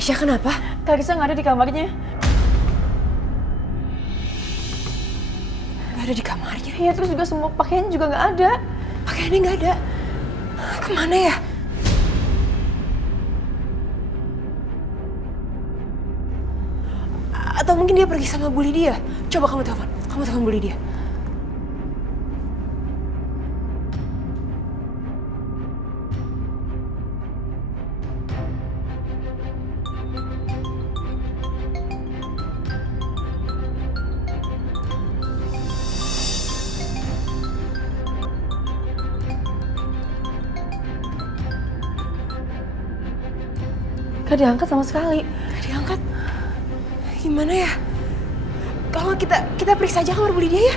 Aisyah kenapa? Kak Risa nggak ada di kamarnya. Gak ada di kamarnya. Iya, terus juga semua pakaian juga nggak ada. Pakaiannya nggak ada. Kemana ya? Atau mungkin dia pergi sama Bu Lydia? Coba kamu telepon. Kamu telepon Bu Lydia. Gak diangkat sama sekali. Gak diangkat. Gimana ya? Kalau kita periksa aja kamar Bu Lydia ya?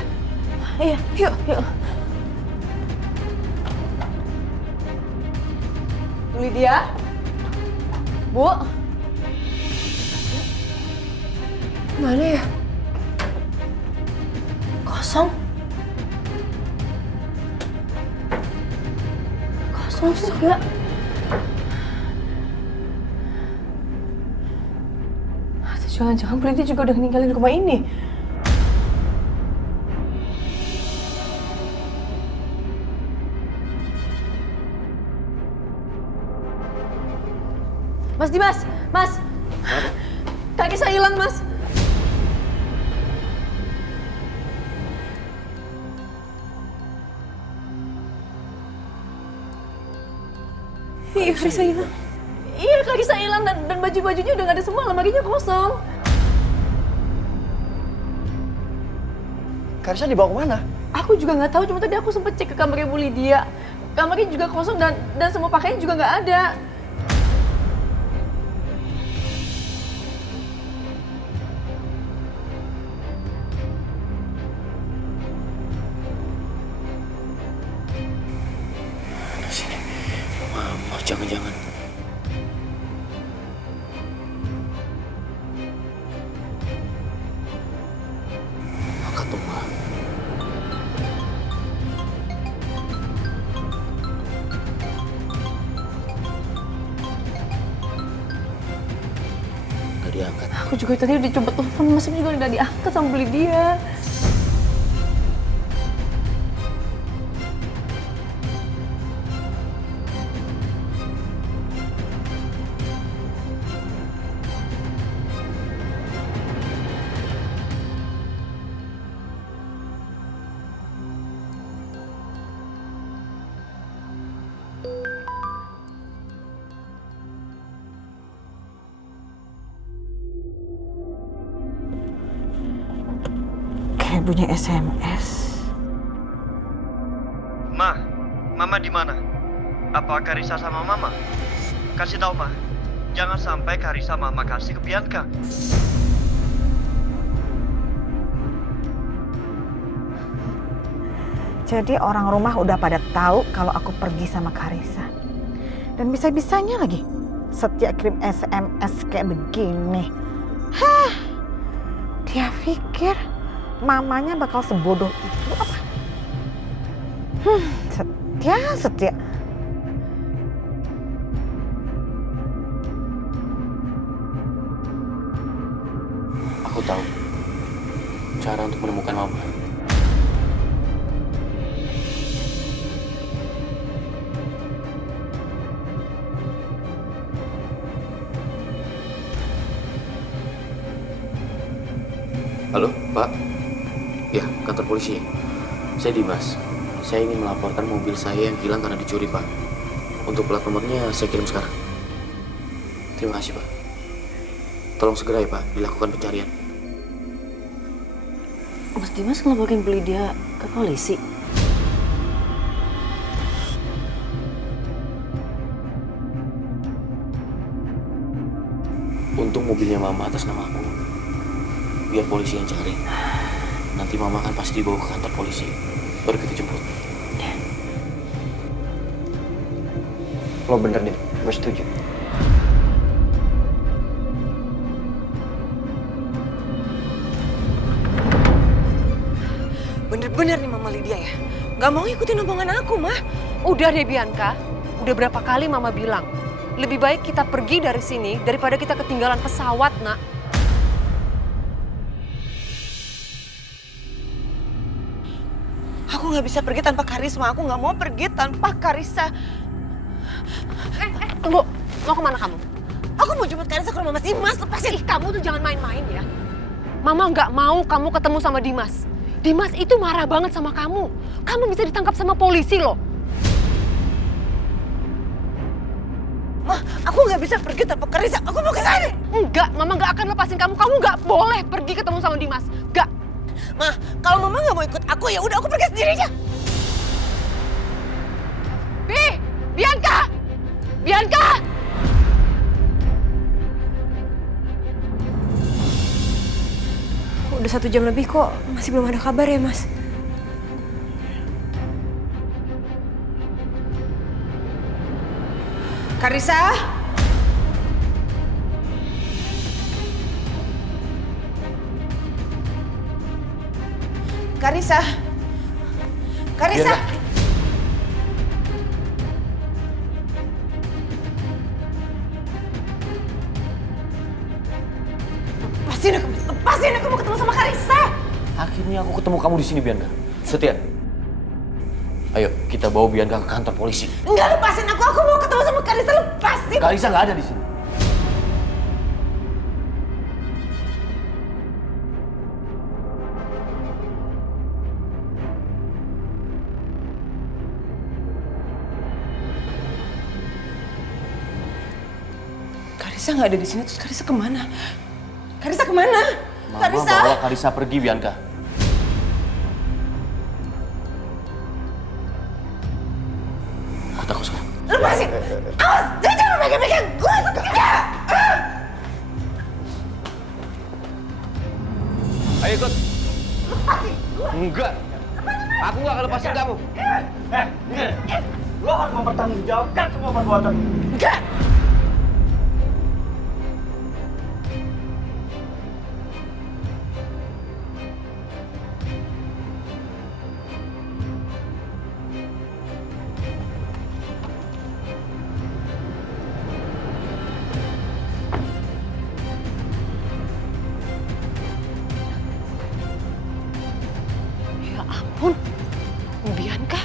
Iya, Yuk. yuk. Bu Lydia? Bu, Mana ya? kosong. Kosong juga. Atau jangan-jangan Bu Lydia juga udah ninggalin rumah ini. Mas Dimas, Mas. Kaki saya hilang, Mas. Iya, Risa hilang. Iya, kaki saya hilang dan baju-bajunya udah gak ada semua, lemarinya kosong. Karisa dibawa kemana? Aku juga nggak tahu, cuma tadi aku sempet cek ke kamarnya Bu Lydia. Kamarnya juga kosong dan semua pakaian juga nggak ada. Sini. Mama, jangan-jangan. Angkat tuh, Ma. Gak diangkat. Aku juga tadi udah coba telepon, Mas juga nggak diangkat sama Bu Lydia. Kayak bunyi SMS. Ma, Mama di mana? Apa Karisa sama Mama? Kasih tahu Ma, jangan sampai Karisa Mama kasih ke Bianca. Jadi orang rumah udah pada tahu kalau aku pergi sama Karisa. Dan bisa-bisanya lagi Setia kirim SMS kayak begini. Hah, dia pikir mamanya bakal sebodoh itu apa? Setia. Aku tahu cara untuk menemukan Mama. Halo, Pak. Ya, kantor polisi. Saya Dimas. Saya ingin melaporkan mobil saya yang hilang karena dicuri, Pak. Untuk plat nomornya saya kirim sekarang. Terima kasih, Pak. Tolong segera ya, Pak, dilakukan pencarian. Mas Dimas ngelaporin Bu Lydia ke polisi. Untung mobilnya Mama atas nama aku. Biar polisi yang cari. Nanti Mama kan pasti dibawa ke kantor polisi. Baru kita jemput. Lo bener deh, gue setuju. Bener-bener nih Mama Lydia ya. Gak mau ngikutin omongan aku, Mah. Udah deh Bianca, udah berapa kali Mama bilang, Lebih baik kita pergi dari sini daripada kita ketinggalan pesawat, Nak. Aku nggak bisa pergi tanpa Karisma. Aku nggak mau pergi tanpa Karissa. Tunggu, mau kemana kamu? Aku mau jemput Karissa ke rumah Mas Dimas. Lepasin. Kamu tuh jangan main-main ya. Mama nggak mau kamu ketemu sama Dimas. Dimas itu marah banget sama kamu. Kamu bisa ditangkap sama polisi loh. Ma, aku nggak bisa pergi tanpa Karissa. Aku mau ke sana. Enggak, Mama nggak akan lepasin kamu. Kamu nggak boleh pergi ketemu sama Dimas. Nggak. Ma, kalau Mama nggak mau ikut aku ya udah aku pergi sendiri aja. Bianca! Bianca! Udah 1 jam lebih kok masih belum ada kabar ya, Mas? Karissa? Karissa? Karissa? Lepasin aku mau ketemu sama Karissa. Akhirnya aku ketemu kamu di sini, Bianca. Setia. Ayo, kita bawa Bianca ke kantor polisi. Enggak, lepasin aku mau ketemu sama Karissa, lepasin. Karissa nggak ada di sini. Karissa nggak ada di sini, terus Karissa kemana? Karissa kemana? Mama bawa Karissa pergi, Bianca. Aku takut sekarang. Lepasin! Awas! Jangan pegang-pegang gue! Ayo ikut. Lepasin! Enggak. Aku nggak akan lepasin kamu. Lo harus mempertanggungjawabkan semua perbuatan. Enggak! Ya ampun, Bianca.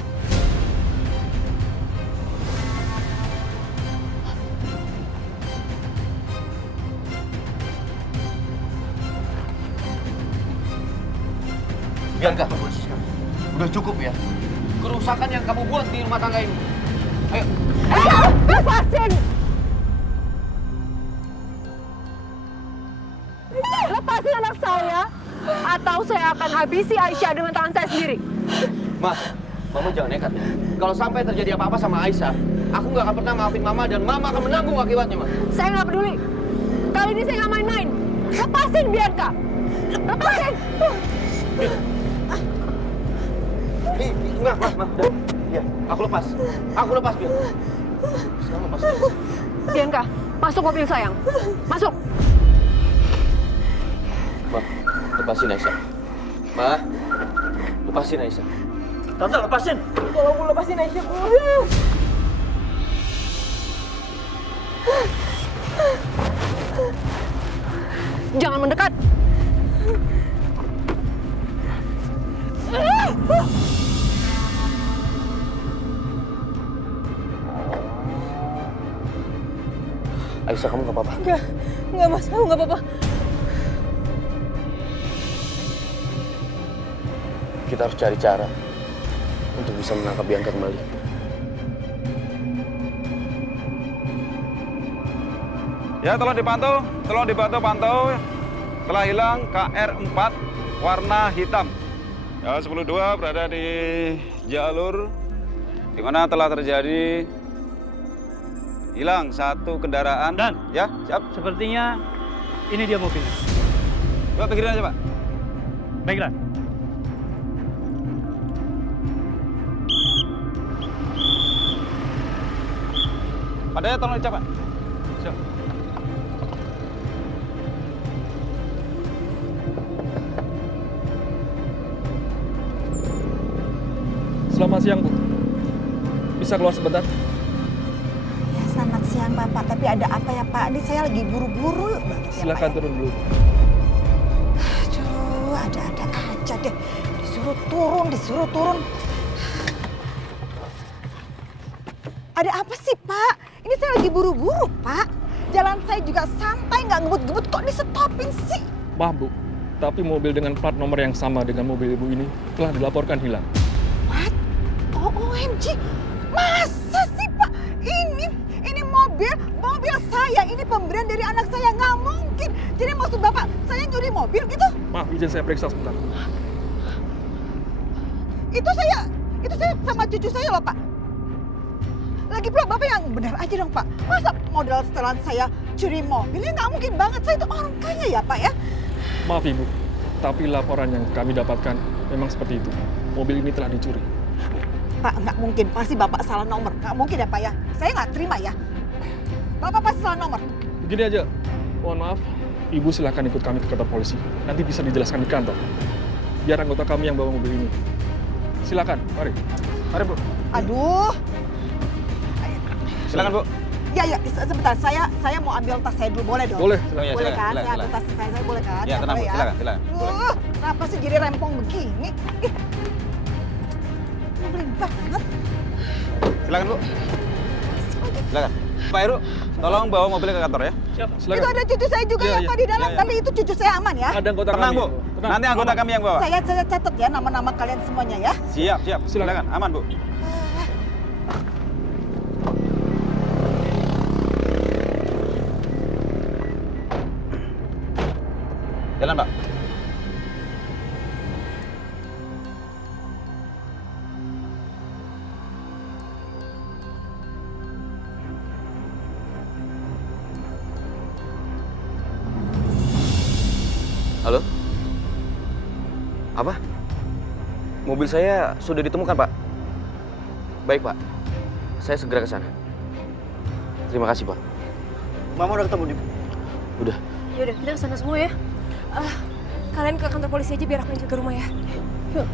Bianca, udah cukup ya. Kerusakan yang kamu buat di rumah tangga ini. Ayo. Lepasin! Lepasin anak saya, atau saya akan habisi Aisyah dengan tangan saya sendiri. Ma, Mama jangan nekat ya. Kalau sampai terjadi apa-apa sama Aisyah, aku nggak akan pernah maafin Mama dan Mama akan menanggung akibatnya, Ma. Saya nggak peduli. Kali ini saya nggak main-main. Lepasin Bianca! Lepasin! Enggak, Ma. Ya, aku lepas. Aku lepas, Bianca. Sekarang lepas. Bianca, masuk mobil sayang. Masuk! Ma, lepasin Aisyah. Ma, lepasin Aisyah. Tante, lepasin. Kalau mau lepasin Aisyah, Jangan mendekat! Aisyah, kamu nggak apa-apa? Enggak Mas, aku nggak apa-apa. Kita harus cari cara untuk bisa menangkap Bianca kembali. Ya, tolong dipantau. Telah hilang KR4 warna hitam. Ya, 102 berada di jalur di mana telah terjadi hilang satu kendaraan. Dan ya, siap. sepertinya ini dia mobilnya. Coba pikirin aja, Pak. Baiklah. Padanya tolong dicap, Pak. Siap. Selamat siang, Bu. Bisa keluar sebentar? Ya, selamat siang Bapak. Pak, tapi ada apa ya Pak? Ini saya lagi buru-buru banget ya Pak. Silakan turun dulu. Aduh, ada-ada aja deh. Disuruh turun. Ada apa sih Pak? Ini saya lagi buru-buru Pak. Jalan saya juga santai, nggak ngebut-ngebut, kok di-stopin sih? Maaf Bu, tapi mobil dengan plat nomor yang sama dengan mobil Ibu ini telah dilaporkan hilang. What? OMG, masa sih Pak? Ini mobil saya, ini pemberian dari anak saya, nggak mungkin. Jadi maksud Bapak, saya nyuri mobil gitu? Maaf, izin saya periksa sebentar. Itu saya sama cucu saya loh Pak. Lagi pula Bapak yang benar aja dong Pak. Masa modal setelan saya curi mobilnya, nggak mungkin banget. Saya itu orang kaya ya Pak ya. Maaf Ibu, tapi laporan yang kami dapatkan memang seperti itu. Mobil ini telah dicuri. Pak, nggak mungkin. Pasti Bapak salah nomor. Nggak mungkin ya Pak ya. Saya nggak terima ya. Bapak pasti salah nomor. Begini aja, mohon maaf, Ibu silahkan ikut kami ke kantor polisi. Nanti bisa dijelaskan di kantor. Biar anggota kami yang bawa mobil ini. Silakan, mari. Mari Bu. Aduh. Silakan Bu. Ya, sebentar. Saya mau ambil tas saya dulu, boleh dong? Boleh. Boleh kan? Saya ambil tas saya boleh kan? Ya, tenang Bu, Boleh silakan. Aduh, kenapa sih jadi rempong begini? Ih, nyebelin banget. Silakan Bu. Silakan. Pak Heru, tolong bawa mobilnya ke kantor ya. Siap, Itu silakan. ada cucu saya juga Iya, ya iya. Pak di dalam. Iya, iya. Tapi itu cucu saya aman ya. Ada anggota Tenang kami. Bu, Tenang. nanti anggota kami yang bawa. Saya catat ya nama-nama kalian semuanya ya. Siap. Silakan. Silakan, aman Bu. Jalan Pak. Halo? Apa? Mobil saya sudah ditemukan, Pak. Baik, Pak. Saya segera ke sana. Terima kasih, Pak. Mama udah ketemu di... Ya Udah. udah, kita ke sana semua ya. Kalian ke kantor polisi aja biar aku yang jaga rumah ya. Yuk.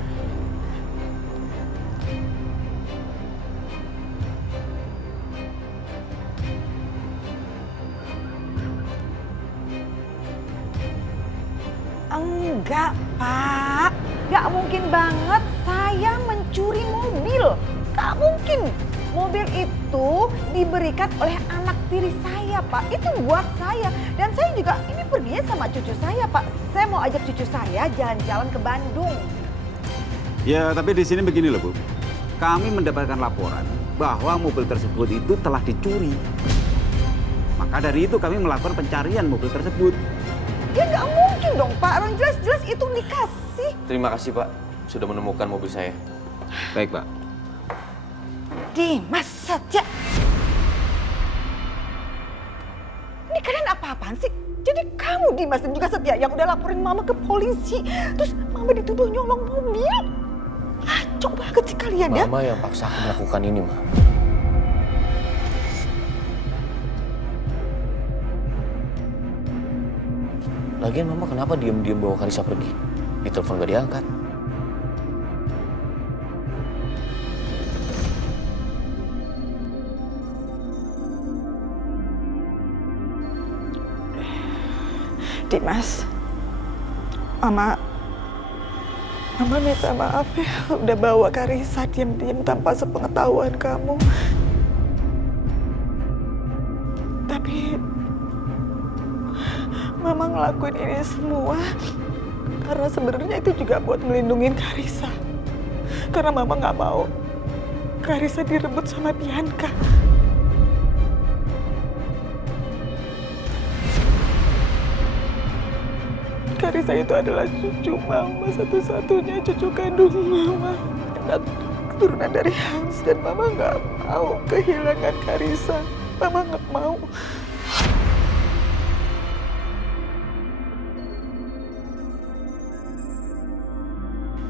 Enggak, Pak. Nggak mungkin banget saya mencuri mobil. Nggak mungkin. Mobil itu diberikan oleh anak tiri saya, Pak. Itu buat saya. Dan saya juga ini perginya sama cucu saya, Pak. Saya mau ajak cucu saya jalan-jalan ke Bandung. Ya, tapi di sini begini loh, Bu. Kami mendapatkan laporan bahwa mobil tersebut itu telah dicuri. Maka dari itu kami melakukan pencarian mobil tersebut. Ya nggak mungkin dong, Pak. Orang jelas-jelas itu dikasih. Terima kasih, Pak. Sudah menemukan mobil saya. Baik, Pak. Dimas saja. Ini kalian apa-apaan sih? Jadi kamu Dimas dan juga Setia yang udah laporin Mama ke polisi. Terus Mama dituduh nyolong mobil. Ngaco banget sih kalian ya. Mama yang paksa aku melakukan ini, Ma. Lagian Mama kenapa diam-diam bawa Karisa pergi? Ditelepon gak diangkat. Dimas, Mama minta maaf ya udah bawa Karisa diam-diam tanpa sepengetahuan kamu. Tapi Mama ngelakuin ini semua karena sebenarnya itu juga buat melindungi Karisa. Karena Mama nggak mau Karisa direbut sama Bianca. Karisa itu adalah cucu Mama, satu-satunya cucu kandung Mama. Dan keturunan dari Hans, dan Mama nggak mau kehilangan Karisa. Mama nggak mau.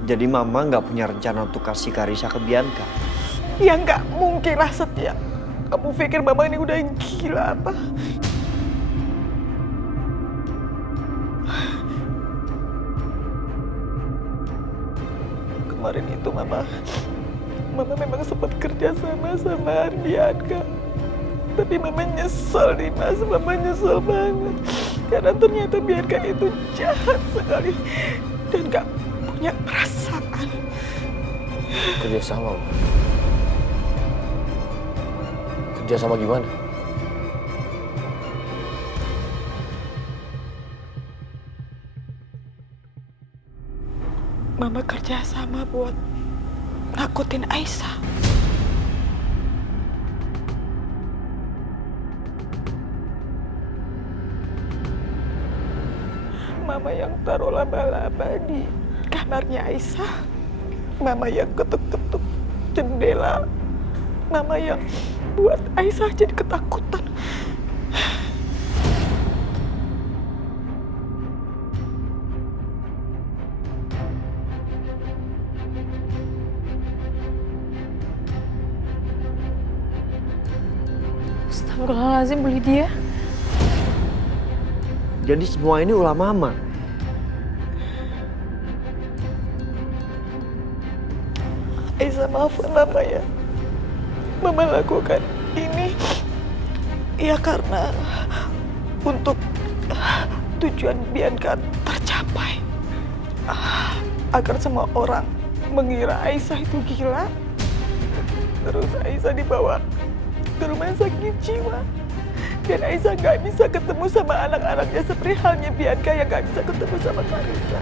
Jadi Mama nggak punya rencana untuk kasih Karisa ke Bianca? Ya nggak mungkin lah, Setia. Kamu pikir Mama ini udah gila apa? Kemarin itu Mama memang sempat kerja sama Bianca. Tapi Mama nyesel nih Mas, Mama nyesel banget. Karena ternyata Bianca itu jahat sekali dan gak punya perasaan. Kerjasama, Ma. Kerjasama gimana? Mama kerjasama buat nakutin Aisyah. Mama yang taruh laba-laba di kamarnya Aisyah. Mama yang ketuk-ketuk jendela. Mama yang buat Aisyah jadi ketakutan. Astagfirullahaladzim, Bu Lydia. Jadi semua ini ulah Mama. Aisyah, maafkan Mama ya. Mama lakukan ini ya karena untuk tujuan Bianca tercapai. Agar semua orang mengira Aisyah itu gila. Terus Aisyah dibawa ke rumah sakit jiwa. Dan Aisyah gak bisa ketemu sama anak-anaknya seperti halnya Bianca yang gak bisa ketemu sama Karissa.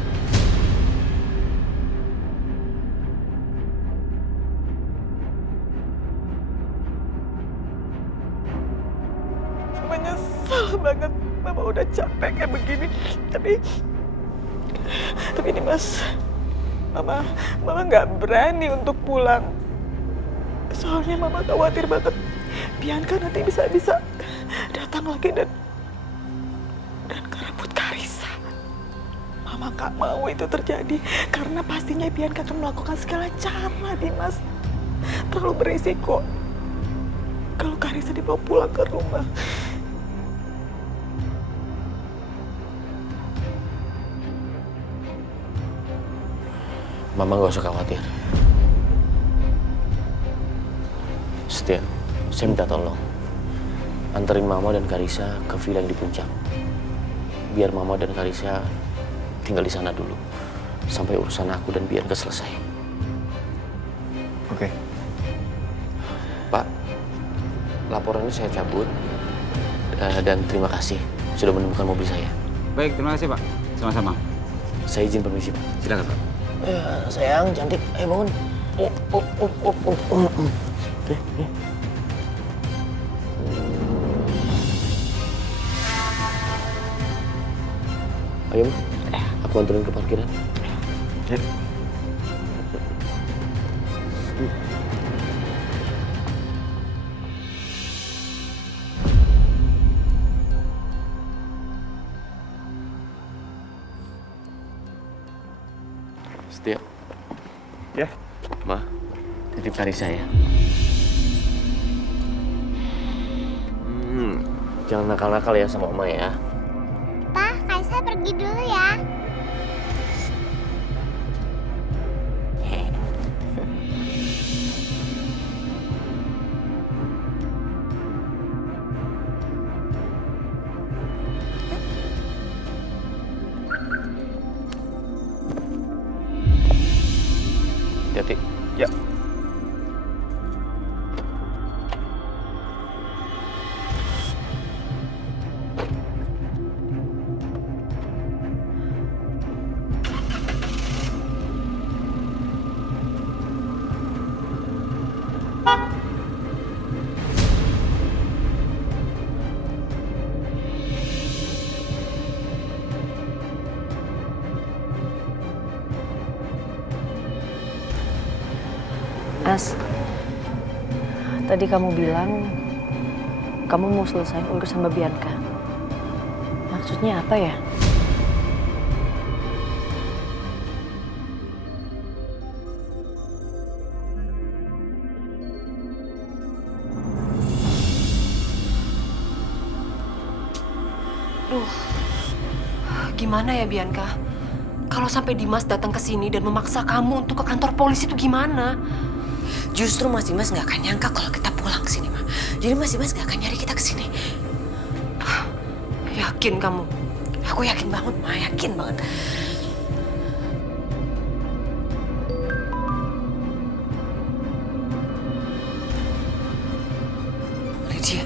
Menyesal banget, Mama udah capek kayak begini. Tapi ini Mas, Mama nggak berani untuk pulang. Soalnya Mama khawatir banget Bianca nanti bisa datang lagi dan ngerebut Karissa. Mama nggak mau itu terjadi karena pastinya Bianca akan melakukan segala cara, Dimas. Terlalu berisiko kalau Karissa dibawa pulang ke rumah. Mama gak usah khawatir. Setia, saya minta tolong. Anterin Mama dan Karissa ke villa yang di puncak. Biar Mama dan Karissa tinggal di sana dulu. Sampai urusan aku dan Bianca selesai. Oke. Pak, laporannya saya cabut. Dan terima kasih sudah menemukan mobil saya. Baik, terima kasih Pak. Sama-sama. Saya izin permisi, Pak. Silakan Pak. Sayang, cantik. Ayo bangun. Ayo, Ma. Aku anterin ke parkiran. Ya. Setia. Ya. Ma, titip Karissa ya. Jangan nakal-nakal ya sama Oma ya. Pa, Karissa pergi dulu ya. Hati-hati. Ya. As, tadi kamu bilang kamu mau selesaiin urusan Mbak Bianca. Maksudnya apa ya? Duh, gimana ya Bianca? Kalau sampai Dimas datang ke sini dan memaksa kamu untuk ke kantor polisi itu gimana? Justru Mas Dimas nggak akan nyangka kalau kita pulang ke sini, Ma. Jadi Mas Dimas nggak akan nyari kita ke sini. Yakin kamu? Aku yakin banget, Ma. Yakin banget. Lydia.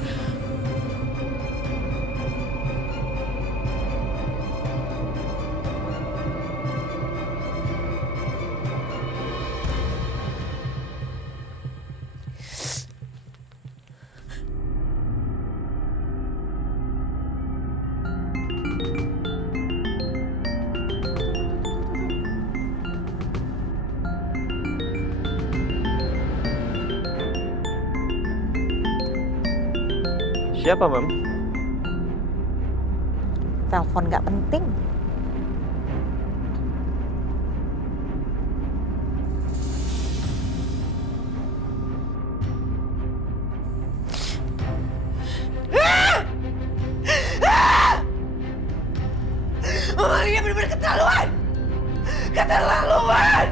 Siapa, Mam? Telepon nggak penting. Mama Lydia benar-benar keterlaluan! Keterlaluan!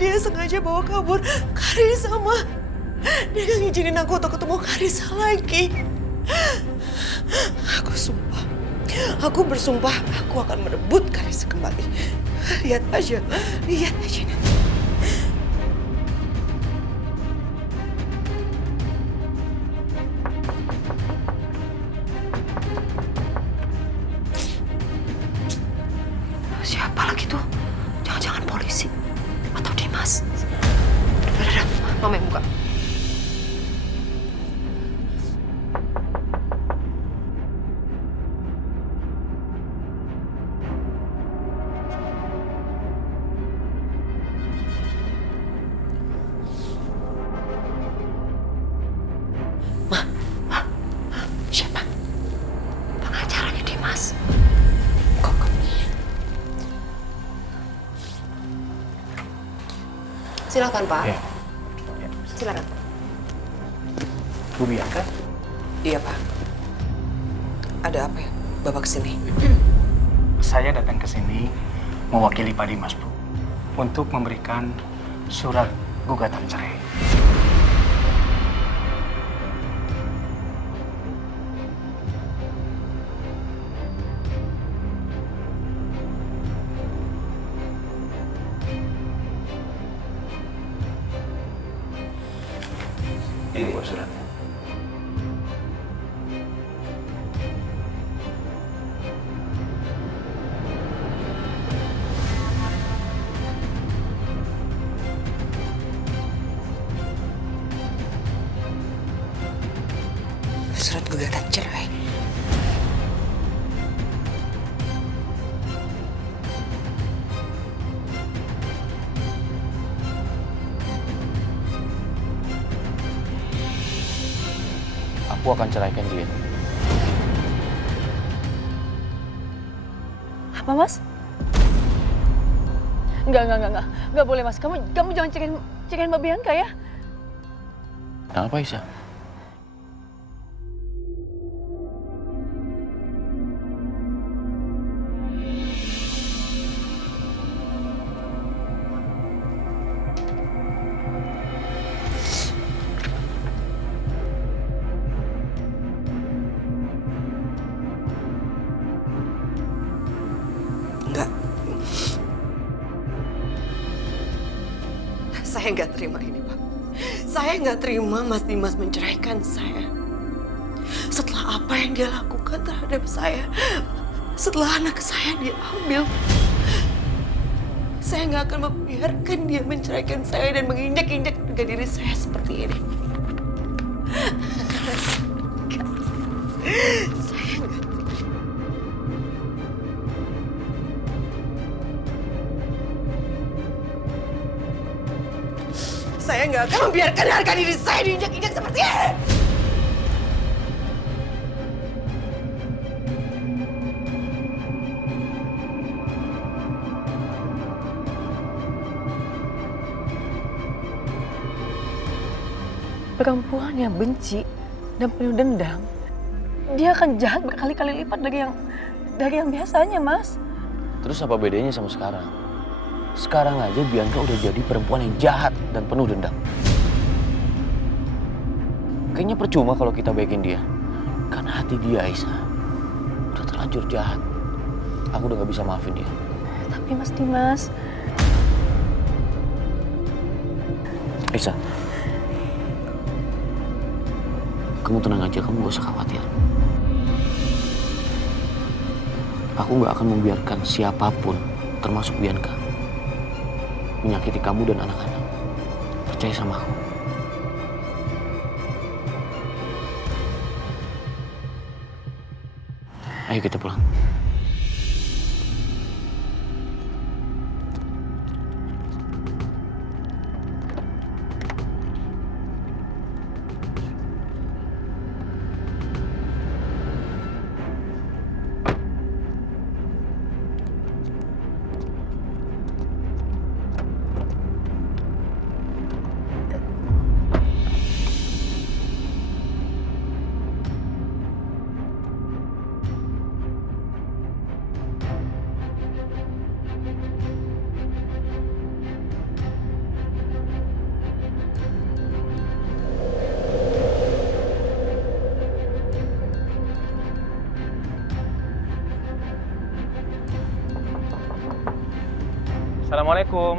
Dia sengaja bawa kabur Karissa, Ma. Dia gak ngizinin aku untuk ketemu Karissa lagi. Aku bersumpah aku akan merebut Karissa kembali. Lihat aja nanti. Siapa lagi tuh? Jangan-jangan polisi atau Dimas? Udah, Mama yang buka. Siapa? Pengacaranya Dimas. Kok? Silakan, Pak. Ya. Silakan. Bu Bianca? Iya, Pak. Ada apa ya? Bapak kesini? Saya datang ke sini mewakili Pak Dimas, Bu, untuk memberikan surat gugatan cerai. Ini buat suratnya. Surat gugatan cerai. Aku akan ceraikan dia. Apa, Mas? Enggak boleh, Mas. Kamu jangan cerain Mbak Bianca ya. Kenapa, Aisyah? Enggak. Saya nggak terima ini, Pak. Saya nggak terima Mas Dimas menceraikan saya. Setelah apa yang dia lakukan terhadap saya. Setelah anak saya dia ambil. Saya nggak akan membiarkan dia menceraikan saya dan menginjak-injak harga diri saya seperti ini. Saya nggak terima. Saya nggak akan membiarkan harga diri saya diinjak-injak seperti ini. Perempuan yang benci dan penuh dendam, dia akan jahat berkali-kali lipat dari yang biasanya, Mas. Terus apa bedanya sama sekarang? Sekarang aja Bianca udah jadi perempuan yang jahat dan penuh dendam. Kayaknya percuma kalau kita baikin dia. Karena hati dia, Aisyah, udah terlanjur jahat. Aku udah gak bisa maafin dia. Tapi Mas Dimas... Aisyah, kamu tenang aja, kamu gak usah khawatir. Aku gak akan membiarkan siapapun, termasuk Bianca, menyakiti kamu dan anak-anak. Percaya sama aku. Ayo kita pulang. Assalamualaikum.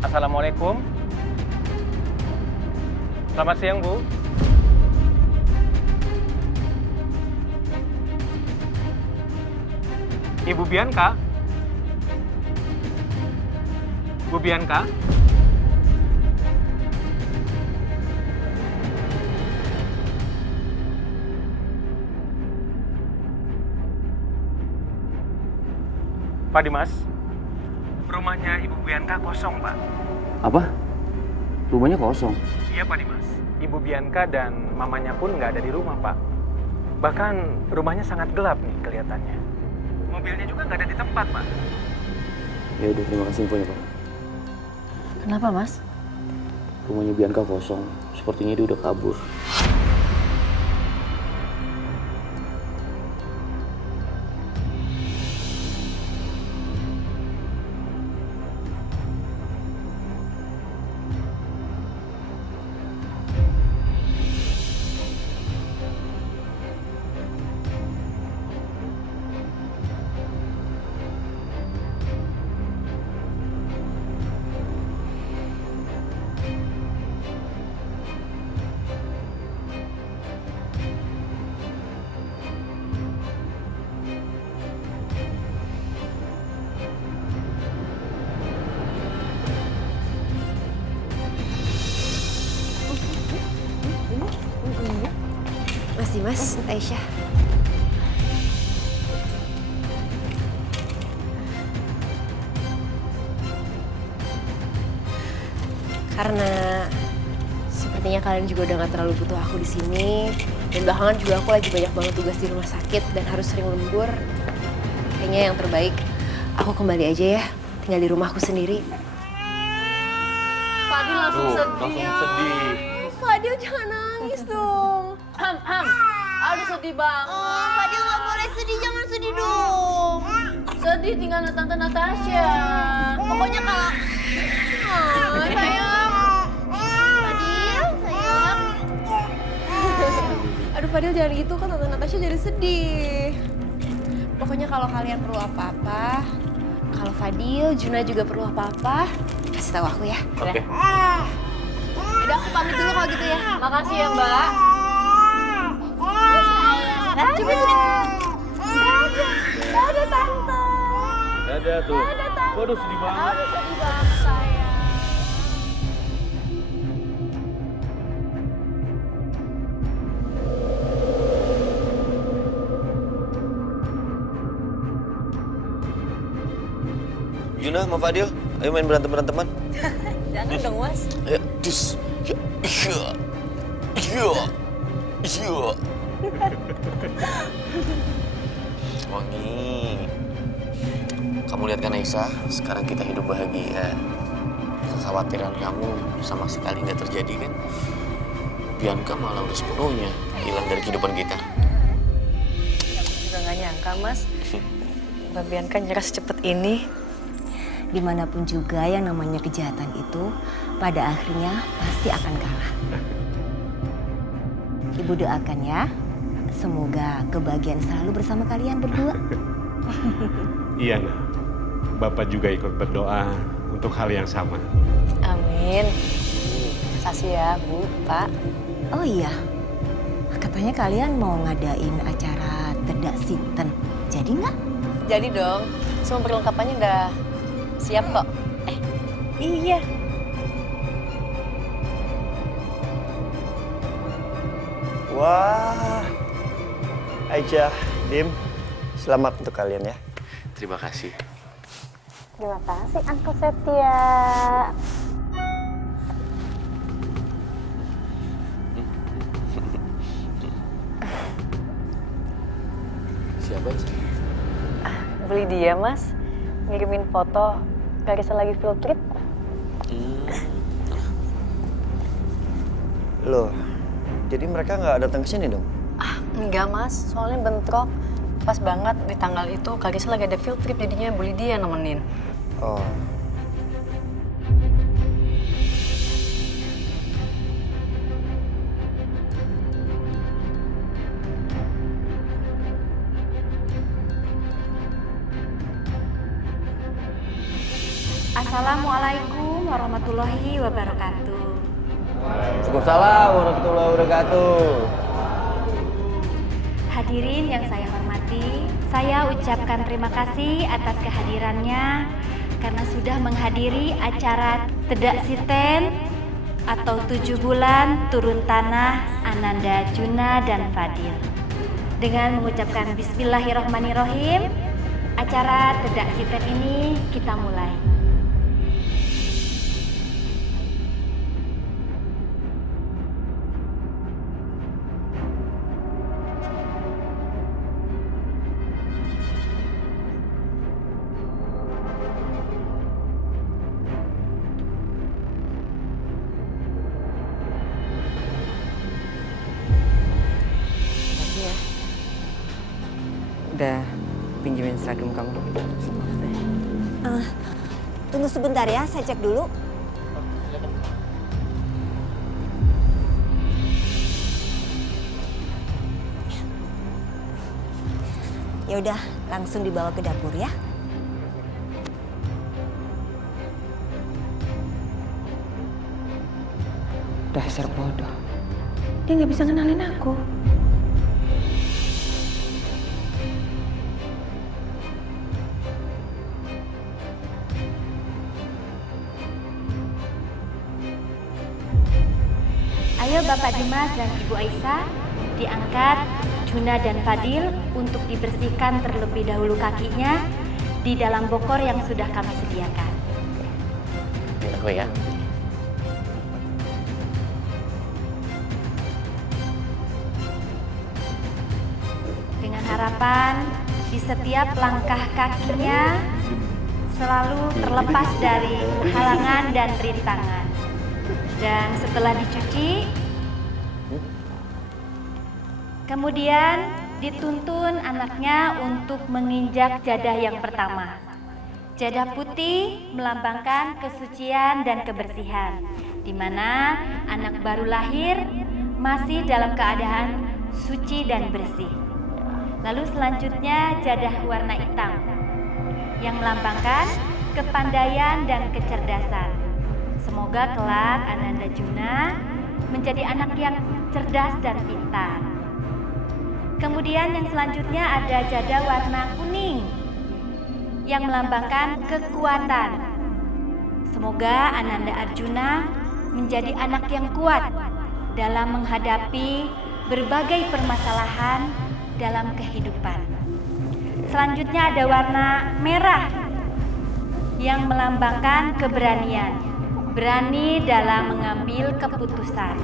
Assalamualaikum. Selamat siang, Bu. Ibu Bianca? Bu Bianca? Pak Dimas, rumahnya Ibu Bianca kosong, Pak. Apa? Rumahnya kosong? Iya, Pak Dimas. Ibu Bianca dan mamanya pun nggak ada di rumah, Pak. Bahkan rumahnya sangat gelap nih kelihatannya. Mobilnya juga nggak ada di tempat, Pak. Ya udah, terima kasih infonya, Pak. Kenapa, Mas? Rumahnya Bianca kosong. Sepertinya dia udah kabur. Mas Dimas, Aisyah. Karena sepertinya kalian juga udah gak terlalu butuh aku di sini. Dan belakangan juga aku lagi banyak banget tugas di rumah sakit dan harus sering lembur. Kayaknya yang terbaik aku kembali aja ya, tinggal di rumahku sendiri. Fadil langsung sedih. Fadil jangan nangis dong. Aduh sedih banget. Fadil nggak boleh sedih, jangan sedih dong. Sedih tinggal Tante Natasha. Pokoknya kalau sayang. Fadil, sayang. Aduh Fadil jangan gitu kan, Tante Natasha jadi sedih. Pokoknya kalau kalian perlu apa-apa, kalau Fadil, Juna juga perlu apa-apa, kasih tahu aku ya. Oke. Udah aku pamit dulu kalau gitu ya. Makasih ya, Mbak. Coba sini. Dadah Tante. Dadah tuh. Waduh, sedih banget. Aduh sedih banget sayang. Juna sama Fadil, ayo main berantem-beranteman. Jangan dong Mas. Ayo, dus. Wangi. Kamu lihat kan Aisyah, sekarang kita hidup bahagia. Kekhawatiran kamu sama sekali nggak terjadi kan? Bianca malah udah sepenuhnya hilang dari kehidupan kita. Aku juga nggak Nggak nyangka, Mas. Mbak Bianca nyerah secepat ini. Dimanapun juga yang namanya kejahatan itu pada akhirnya pasti akan kalah. Ibu doakan ya, semoga kebahagiaan selalu bersama kalian berdua. Iya, Nak. Bapak juga ikut berdoa untuk hal yang sama. Amin. Makasih ya, Bu, Pak. Oh iya, katanya kalian mau ngadain acara tedak sinten. Jadi nggak? Jadi dong, semua perlengkapannya udah siap kok. Iya. Wah, Aisyah, Dim, selamat untuk kalian ya. Terima kasih. Terima kasih, Uncle Setia. Siapa sih? Beli dia, Mas. Ngirimin foto Karissa lagi field trip. Loh, jadi mereka nggak datang ke sini dong? Enggak, Mas. Soalnya bentrok. Pas banget di tanggal itu Karissa lagi ada field trip, jadinya beli dia nemenin. Oh. Assalamualaikum warahmatullahi wabarakatuh. Waalaikumsalam warahmatullahi wabarakatuh. Hadirin yang saya hormati, saya ucapkan terima kasih atas kehadirannya karena sudah menghadiri acara Tedak Siten atau 7 bulan turun tanah Ananda Juna dan Fadil. Dengan mengucapkan Bismillahirrahmanirrahim, acara Tedak Siten ini kita mulai. Udah pinjemin seragam kamu. Tunggu sebentar ya, saya cek dulu. Ya udah, langsung dibawa ke dapur ya. Dasar bodoh. Dia nggak bisa kenalin aku. Ayo Bapak Dimas dan Ibu Aisyah, diangkat Juna dan Fadil untuk dibersihkan terlebih dahulu kakinya di dalam bokor yang sudah kami sediakan. Aku ya. Dengan harapan di setiap langkah kakinya selalu terlepas dari halangan dan rintangan. Dan setelah dicuci, kemudian dituntun anaknya untuk menginjak jadah yang pertama. Jadah putih melambangkan kesucian dan kebersihan, di mana anak baru lahir masih dalam keadaan suci dan bersih. Lalu selanjutnya jadah warna hitam, yang melambangkan kepandaian dan kecerdasan. Semoga kelak Ananda Juna menjadi anak yang cerdas dan pintar. Kemudian yang selanjutnya ada jadah warna kuning yang melambangkan kekuatan. Semoga Ananda Arjuna menjadi anak yang kuat dalam menghadapi berbagai permasalahan dalam kehidupan. Selanjutnya ada warna merah yang melambangkan keberanian. Berani dalam mengambil keputusan.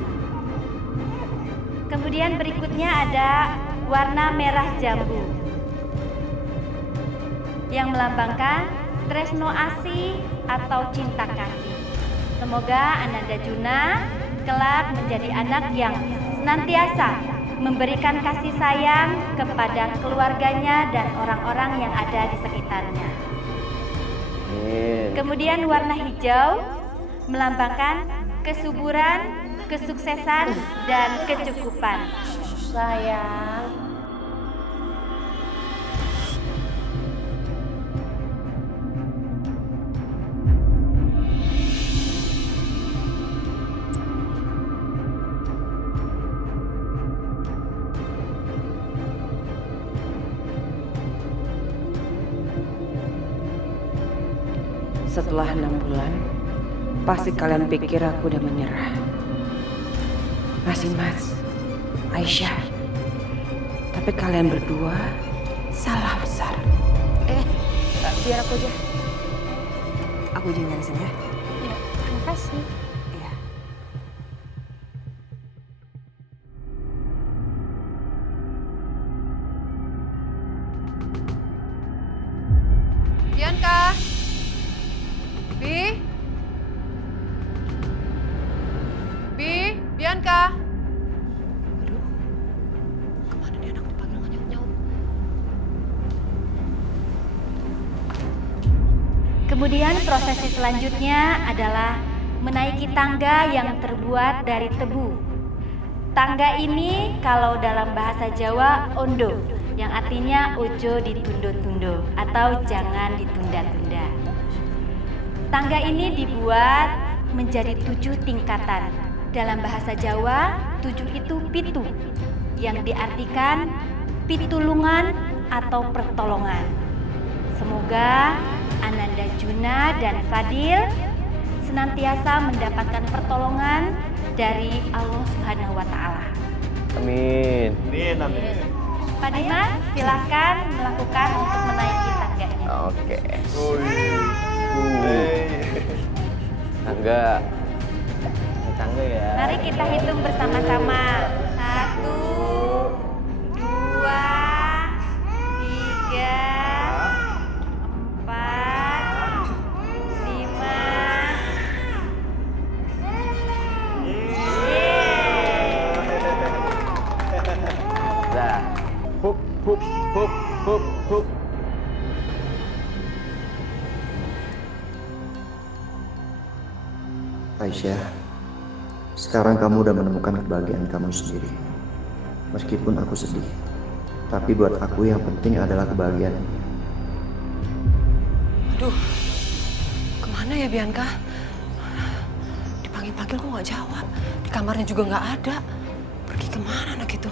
Kemudian berikutnya ada warna merah jambu yang melambangkan tresno asih atau cinta kasih. Semoga Ananda Juna kelak menjadi anak yang senantiasa memberikan kasih sayang kepada keluarganya dan orang-orang yang ada di sekitarnya. Kemudian warna hijau melambangkan kesuburan, kesuksesan, dan kecukupan. Sayang. Setelah 6 bulan, pasti kalian pikir aku udah menyerah. Masih Mas, Aisyah. Tapi kalian berdua salah besar. Biar aku aja. Aku aja ngarisin ya. Iya, terima kasih. Iya. Bianca. Bi? Bianca? Aduh, kemana nih anak dipanggil nggak nyaut-nyaut? Kemudian prosesi selanjutnya adalah menaiki tangga yang terbuat dari tebu. Tangga ini kalau dalam bahasa Jawa ondo, yang artinya ojo ditundo-tundo atau jangan ditunda-tunda. Tangga ini dibuat menjadi 7 tingkatan. Dalam bahasa Jawa, 7 itu pitu, yang diartikan pitulungan atau pertolongan. Semoga Ananda Juna dan Fadil senantiasa mendapatkan pertolongan dari Allah Subhanahu wa Ta'ala. Amin. Pak Dimas, silakan melakukan untuk menaiki tangga ini. Oke. Tangga ya. Mari kita hitung bersama-sama. 1, 2, 3, 4, 5, 6, Hup. Aisyah, sekarang kamu udah menemukan kebahagiaan kamu sendiri. Meskipun aku sedih, tapi buat aku yang penting adalah kebahagiaan. Aduh, kemana ya Bianca? Dipanggil-panggil kok nggak jawab. Di kamarnya juga nggak ada. Pergi kemana anak itu?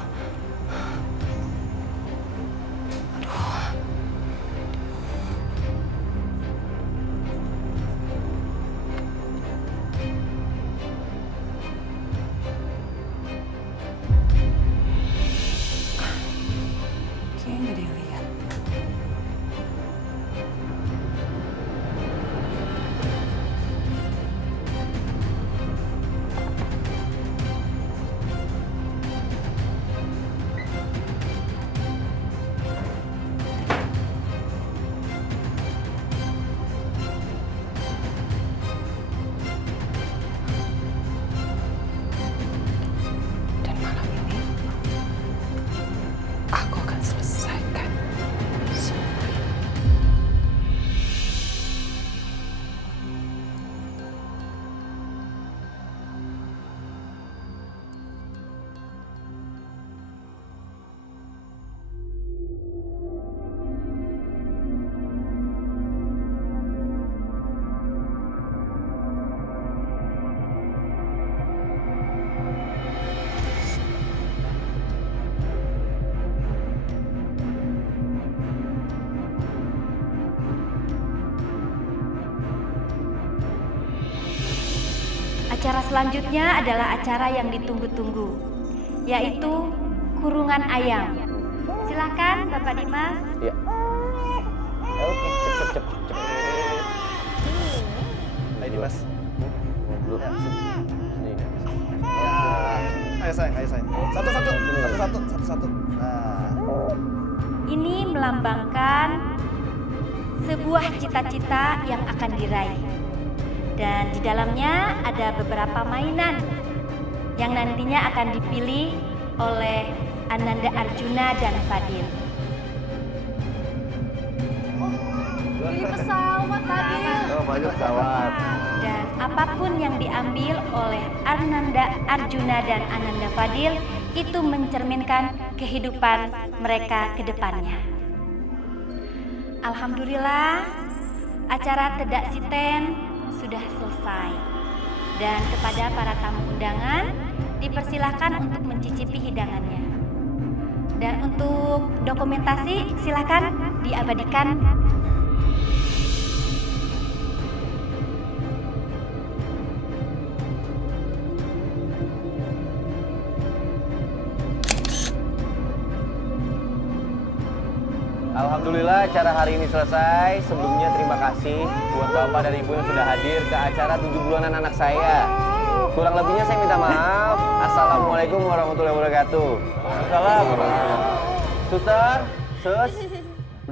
Acara selanjutnya adalah acara yang ditunggu-tunggu, yaitu kurungan ayam. Silakan Bapak Dimas. Iya. Oke, cep. Ayo Dimas. Dulu. Nih. Ayo sayang. Satu. Nah. Ini melambangkan sebuah cita-cita yang akan diraih. Dan di dalamnya ada beberapa mainan yang nantinya akan dipilih oleh Ananda Arjuna dan Fadil. Pilih pesawat, Fadil. Oh, baju pesawat. Dan apapun yang diambil oleh Ananda Arjuna dan Ananda Fadil itu mencerminkan kehidupan mereka ke depannya. Alhamdulillah, acara Tedak Siten sudah selesai. Dan kepada para tamu undangan, dipersilahkan untuk mencicipi hidangannya. Dan untuk dokumentasi, silakan diabadikan. Alhamdulillah acara hari ini selesai. Sebelumnya terima kasih buat Bapak dan Ibu yang sudah hadir ke acara 7 bulanan anak saya. Kurang lebihnya saya minta maaf. Assalamualaikum warahmatullahi wabarakatuh. Salam. Suster, sus.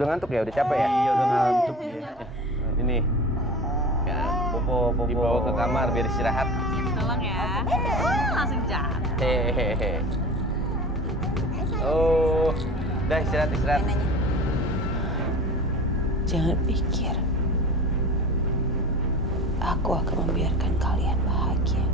Udah ngantuk ya? Udah capek ya? Iya, udah ngantuk ya. Ini. Ya, popo dibawa ke kamar biar istirahat. Tolong ya. Langsung jalan. Hehehe. Oh, udah istirahat. Jangan pikir aku akan membiarkan kalian bahagia.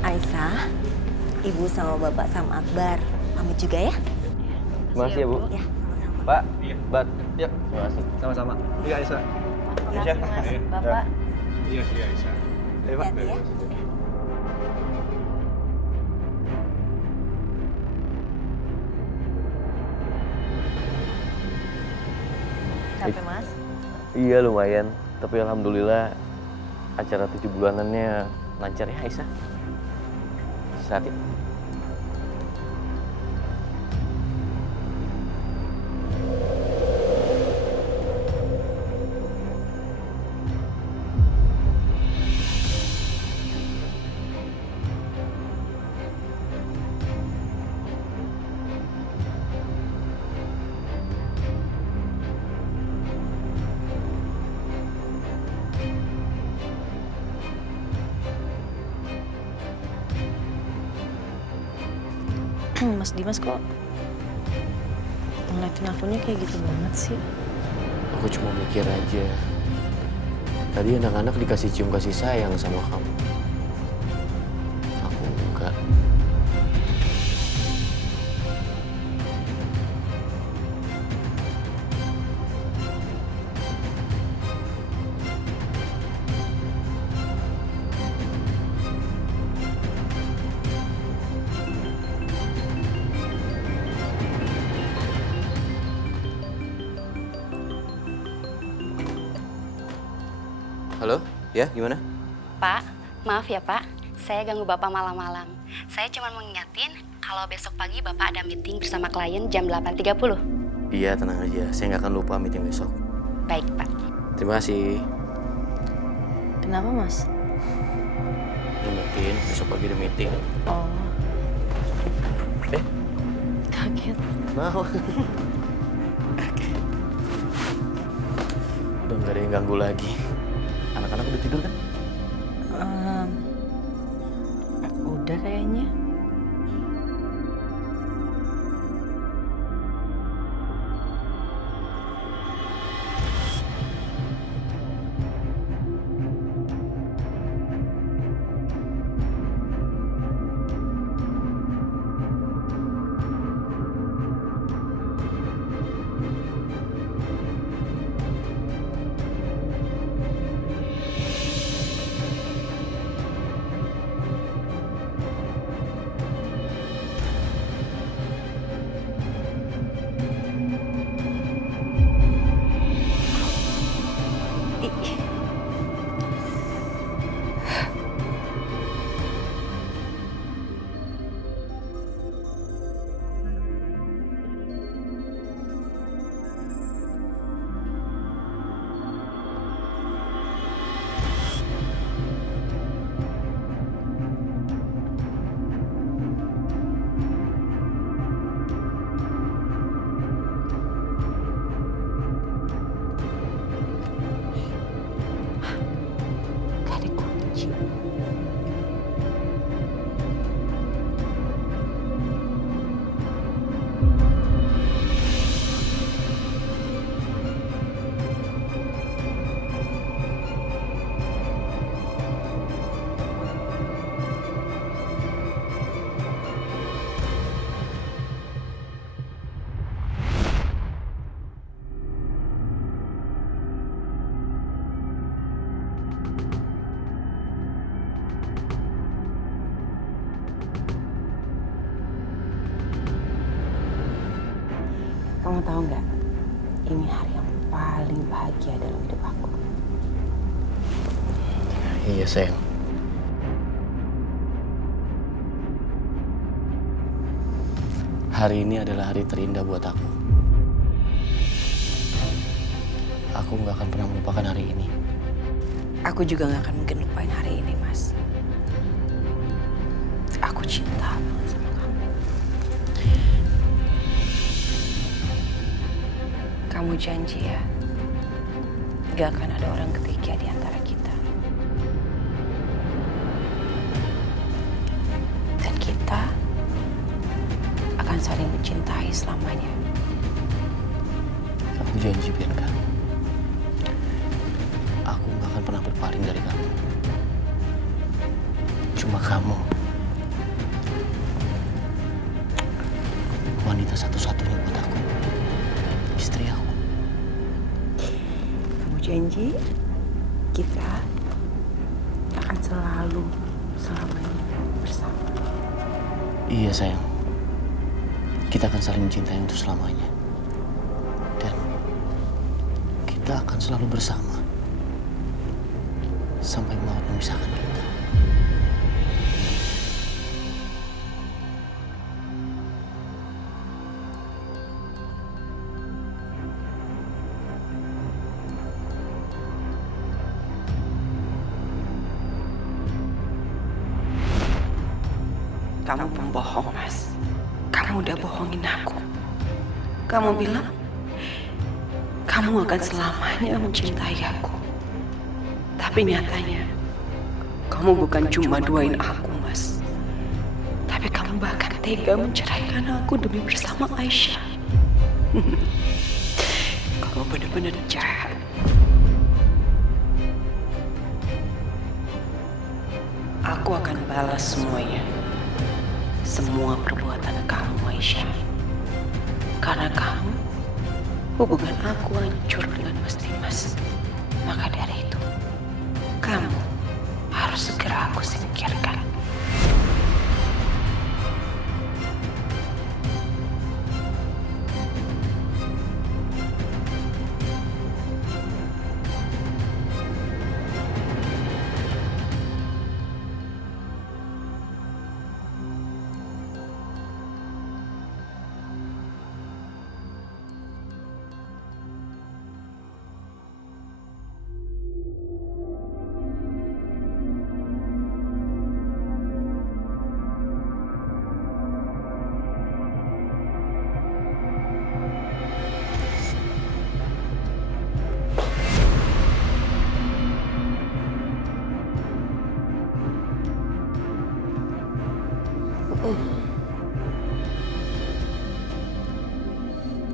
Aisyah, Ibu sama Bapak sama Akbar, pamit juga ya. Terima kasih ya, Bu. Ya, Pak, Bat. Ya, terima kasih. Sama-sama. Iya, Aisyah. Aisyah. Bapak. Iya, Aisyah. Ayo, Pak. Ya. Capek, Mas? Iya, lumayan. Tapi alhamdulillah acara 7 bulanannya lancar ya, Aisyah. Istirahat ya. Mas Dimas kok ngeliatin akunya kayak gitu banget sih? Aku cuma mikir aja. Tadi anak-anak dikasih cium kasih sayang sama kamu. Aku enggak. Halo, ya gimana? Pak, maaf ya Pak, saya ganggu Bapak malam-malam. Saya cuma mau ngingetin kalau besok pagi Bapak ada meeting bersama klien jam 8.30. Iya, tenang aja. Saya nggak akan lupa meeting besok. Baik, Pak. Terima kasih. Kenapa, Mas? Ngingetin, besok pagi ada meeting. Oh. Kaget. Mau. Udah nggak ada yang ganggu lagi. Anak-anak udah tidur kan? Udah kayaknya. Kamu tahu nggak, ini hari yang paling bahagia dalam hidup aku. Iya sayang. Hari ini adalah hari terindah buat aku. Aku nggak akan pernah melupakan hari ini. Aku juga nggak akan mungkin lupain hari ini, Mas. Aku cinta banget sama kamu. Kamu janji ya, gak akan ada orang ketiga di antara kita. Dan kita akan saling mencintai selamanya. Aku janji, Bianca. Aku gak akan pernah berpaling dari kamu. Cuma kamu, wanita satu-satunya buat aku. Istri aku. Kamu janji kita akan selalu selamanya bersama. Iya sayang. Kita akan saling mencintai untuk selamanya. Dan kita akan selalu bersama sampai maut memisahkan kita. Kamu pembohong, Mas. Kamu udah bohongin aku. Kamu bilang kamu akan selamanya mencintai aku. Tapi nyatanya kamu bukan cuma duain aku, Mas. Tapi kamu bahkan tega menceraikan aku demi bersama Aisyah. Kamu benar-benar jahat. Aku akan balas semuanya. Semua perbuatan kamu, Aisyah. Karena kamu, hubungan aku hancur dengan Mas Dimas. Maka dari itu, kamu harus segera aku singkirkan.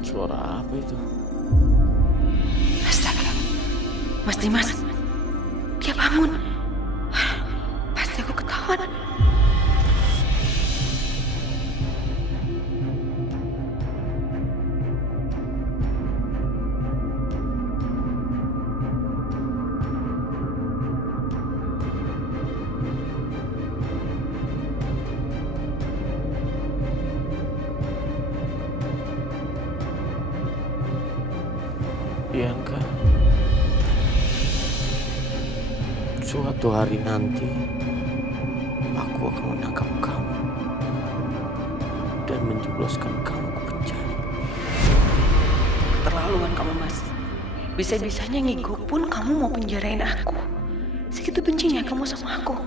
Suara apa itu? Astaga, Mas Dimas, dia bangun. Pasti aku ketahuan. Bianca. Suatu hari nanti, aku akan menangkap kamu dan menjebloskan kamu ke penjara. Keterlaluan kamu, Mas. Bisa-bisanya ngigo pun kamu mau penjarain aku. Segitu bencinya kamu sama aku.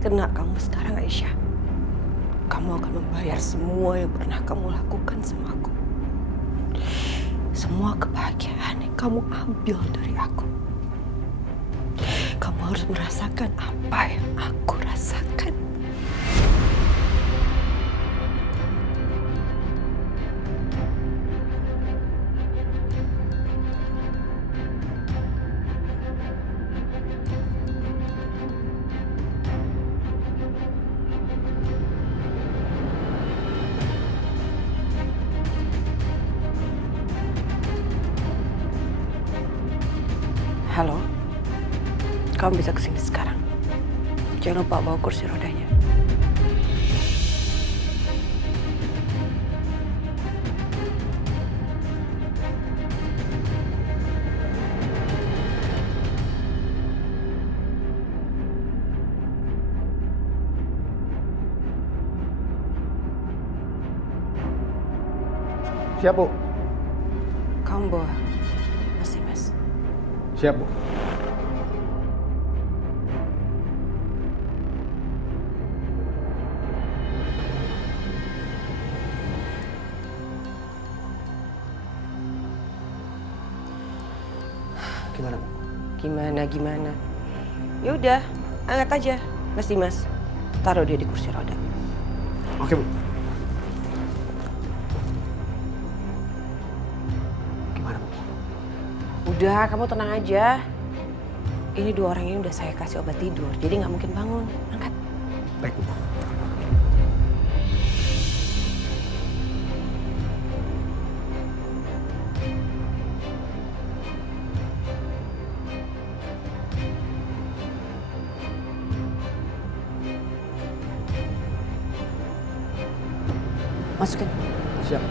Kena kamu sekarang, Aisyah. Kamu akan membayar semua yang pernah kamu lakukan sama aku. Semua kebahagiaan yang kamu ambil dari aku. Kamu harus merasakan apa yang aku rasakan. Halo, kamu bisa kesini sekarang. Jangan lupa bawa kursi rodanya. Siap, Bu. Kamu bawa masih, Mas. Siap, Bu. Gimana? Gimana? Ya udah, angkat aja, Mas Dimas. Taruh dia di kursi roda. Oke, Bu. Udah, kamu tenang aja. Ini dua orang ini udah saya kasih obat tidur, jadi nggak mungkin bangun. Angkat. Baik, Bu. Masukin. Siap.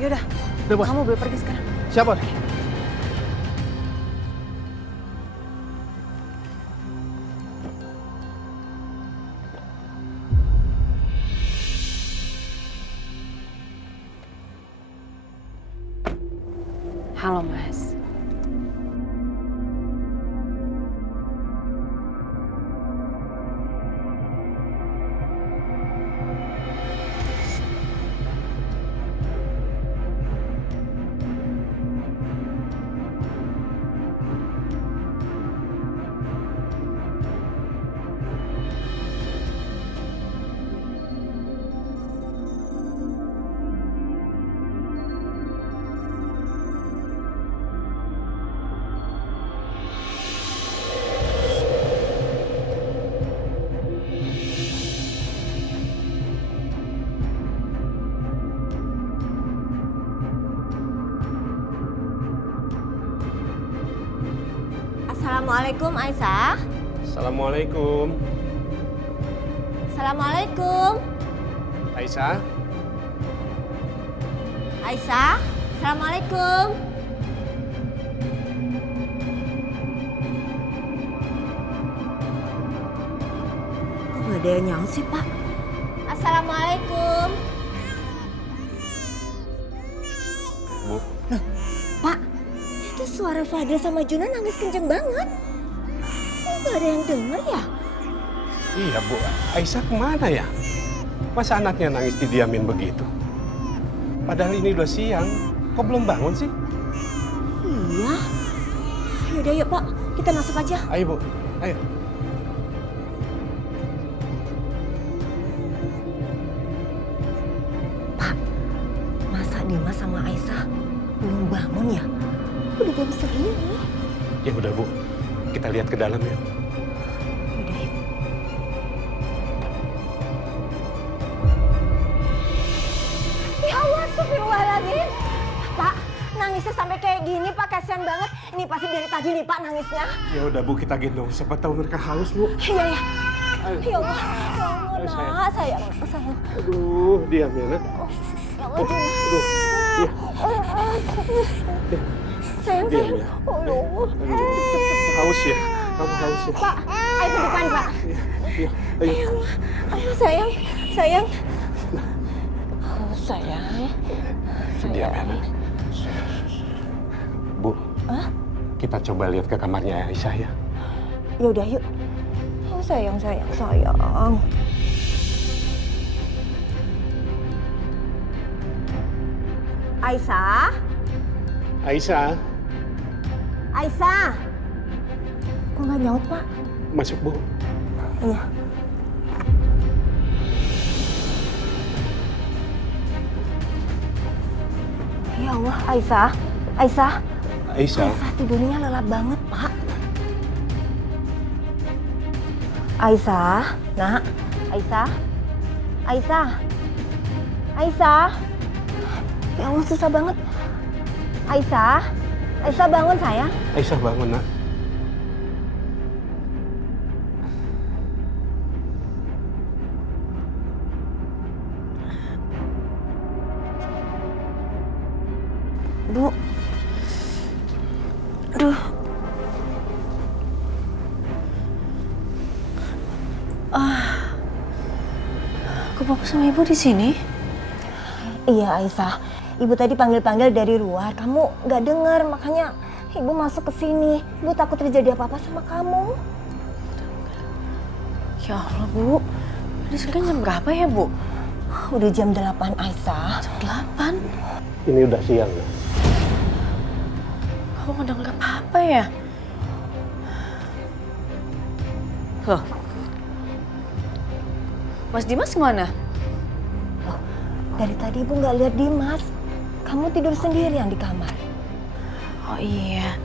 Yaudah, kamu boleh pergi sekarang. Siap, Bos. Halo, Mas. Assalamualaikum, Aisyah. Assalamualaikum. Assalamualaikum. Aisyah? Aisyah, Assalamualaikum. Kok gak ada yang nyaut sih, Pak? Assalamualaikum. Bu. Loh, Pak, itu suara Fadil sama Juna nangis kenceng banget. Kok gak ada yang denger ya? Iya, Bu. Aisyah kemana ya? Masa anaknya nangis didiamin begitu? Padahal ini udah siang. Kok belum bangun sih? Iya. Yaudah yuk, Pak. Kita masuk aja. Ayo, Bu. Ayo. Masa Dimas sama Aisyah belum bangun ya? Udah jam segini. Ya udah, Bu. Kita lihat ke dalam ya. Udah yuk. Ya Allah, astagfirullahaladzim. Pak, nangisnya sampai kayak gini, Pak. Kasihan banget. Ini pasti dari tadi nih, Pak, nangisnya. Ya udah, Bu, kita gendong. Siapa tahu mereka haus, Bu. Iya, ya. Ayo. Ya Allah, ya Allah, Ayo, sayang. nak, sayang, sayang. Aduh, diam ya, Nak. Ya Allah, Juna. Aduh, iya. Sayang, Diam, sayang. ya. Oh, Allah. Haus ya? Kamu haus ya? Pak, ayo ke depan, Pak. Iya, ayo. Ya Allah. Ayo, sayang, sayang. Oh, sayang. Diam ya, Nak. Bu, kita coba lihat ke kamarnya Aisyah ya. Ya udah, yuk. Oh, sayang, sayang, sayang. Aisyah, Aisyah, Aisyah. Kok nggak nyaut, Pak? masuk, Bu. Iya. Ya Allah, Aisyah. Aisyah. Aisyah. Aisyah tidurnya lelap banget, Pak. Aisyah, nak. Aisyah. Aisyah. Aisyah. Ya Allah, susah banget. Aisyah. Aisyah bangun, sayang. Aisyah bangun, Nak. Bu. Aduh. Kok Papa sama Ibu di sini? Iya, Aisyah. Ibu tadi panggil-panggil dari luar. Kamu nggak dengar, makanya Ibu masuk ke sini. Ibu takut terjadi apa-apa sama kamu. Ya Allah, Bu. Ini sekarang jam berapa ya, Bu? Udah jam 8, Aisyah. Jam 8? Ini udah siang, Nak. Kamu nggak denger apa-apa ya? Loh. Mas Dimas kemana? Loh, dari tadi Ibu nggak lihat Dimas. Kamu tidur sendirian di kamar. Oh iya.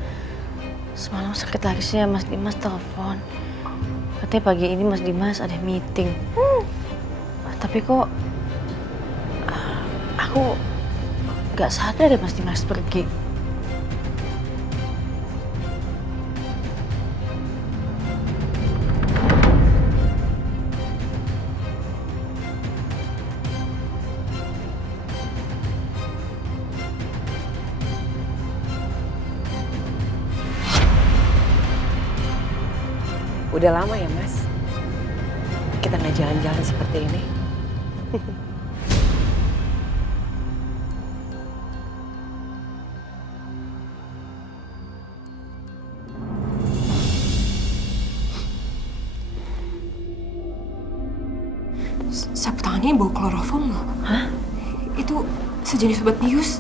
Semalam sakit lagi sih ya Mas Dimas telepon. Katanya pagi ini Mas Dimas ada meeting. Tapi kok aku nggak sadar ya Mas Dimas pergi. Udah lama ya, Mas? Kita nggak jalan-jalan seperti ini. Sapu tangannya bau kloroform loh. Hah? Itu sejenis obat bius.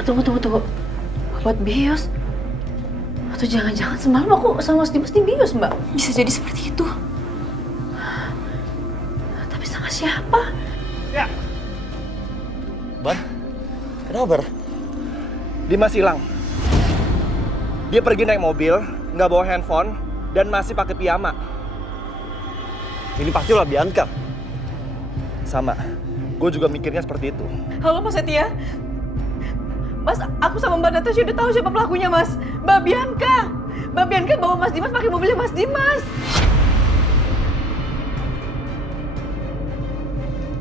Tunggu. Obat bius? Atau jangan-jangan semalam aku sama Mas Dimas di bius, Mbak? Bisa jadi seperti itu. Tapi sama siapa? Ya. Bar, kenapa Bar? Dimas hilang. Dia pergi naik mobil, nggak bawa handphone, dan masih pakai piyama. Ini pasti ulah Bianca. Sama, gue juga mikirnya seperti itu. Halo Mas Setia. Mas, aku sama Mbak Natasha udah tahu siapa pelakunya, Mas. Mbak Bianca. Mbak Bianca bawa Mas Dimas pakai mobilnya Mas Dimas.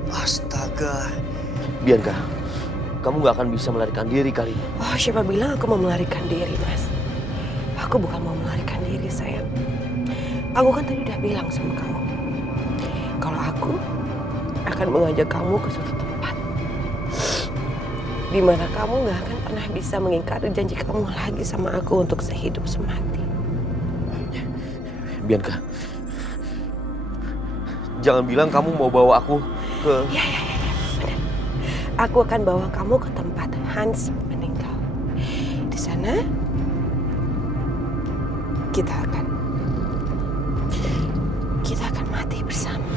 Astaga. Bianca, kamu gak akan bisa melarikan diri kali ini. Oh, siapa bilang aku mau melarikan diri, Mas? Aku bukan mau melarikan diri, sayang. Aku kan tadi udah bilang sama kamu. Kalau aku akan mengajak kamu ke suatu tempat di mana kamu gak akan pernah bisa mengingkari janji kamu lagi sama aku untuk sehidup semati. Bianca, jangan bilang kamu mau bawa aku ke... Ya. Aku akan bawa kamu ke tempat Hans meninggal. Di sana kita akan mati bersama.